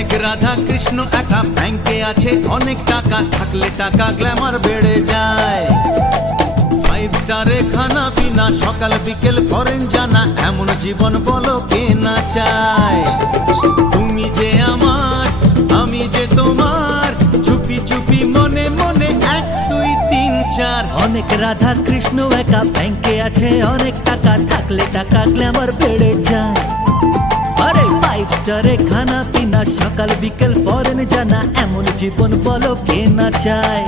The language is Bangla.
অনেক রাধা কৃষ্ণ একা ব্যাংকে আছে অনেক টাকা, থাকলে টাকা গ্ল্যামার বেড়ে যায়। 5 স্টারে খানা পিনা, সকাল বিকেল ফরেন জানা, এমন জীবন বলো কে না চায়। তুমি যে আমার, আমি যে তোমার, চুপি চুপি মনে মনে 1 2 3 4। অনেক রাধা কৃষ্ণ একা ব্যাংকে আছে অনেক টাকা, থাকলে টাকা গ্ল্যামার বেড়ে যায়। আরে 5 স্টারে খানা পিনা, সকাল বিকেল ফরেন জানা, এমন জীবন বলো কে না চায়।